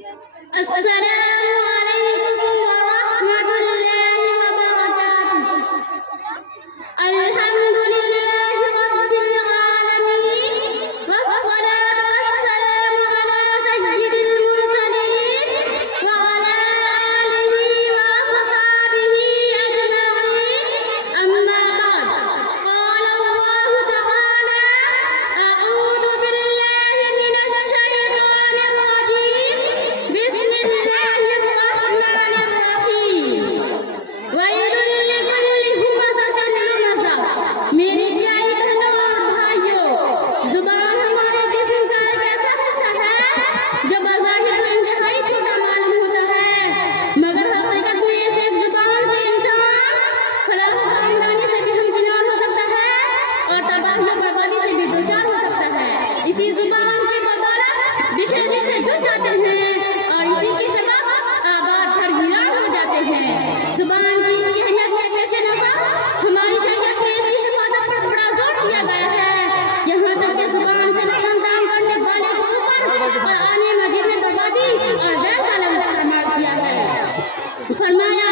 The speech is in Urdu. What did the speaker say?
السلام علیکم ورحمۃ اللہ وبرکاتہ۔ الحمد للہ رب العالمین والصلاة والسلام علی سید المرسلین وعلی آلہ وصحبہ اجمعین، اما بعد، قال اللہ تعالی: اعوذ باللہ من الشیطان الرجیم، بسم اللہ الرحمن الرحیم۔ ویل لکل ہمزۃ لمزہ۔ میری پیاری بہنوں اور بھائیوں، زبان ہمارے جسم کا ایک ایسا حصہ ہے جو بظاہر انتہائی چھوٹا معلوم ہوتا ہے، مگر حقیقت میں صرف زبان سے انسان فلاح و خاندانی سے بھی ہمکنار ہو سکتا ہے اور تباہی و بربادی سے بھی دوچار ہو سکتا ہے۔ اسی زبان کی بدولت بکھرے رشتے جڑ جاتے ہیں اور اسی کے سبب آباد گھر ویران ہو جاتے ہیں۔ زبان کی اہمیت کے پیش نظر ہماری شریعت میں اس کی حفاظت پر بڑا زور دیا گیا ہے، یہاں تک کہ زبان سے لسان دام کرنے والے کو اوپر اور آنے مزید میں بربادی اور غیر طالب استعمال کیا ہے۔ فرمایا: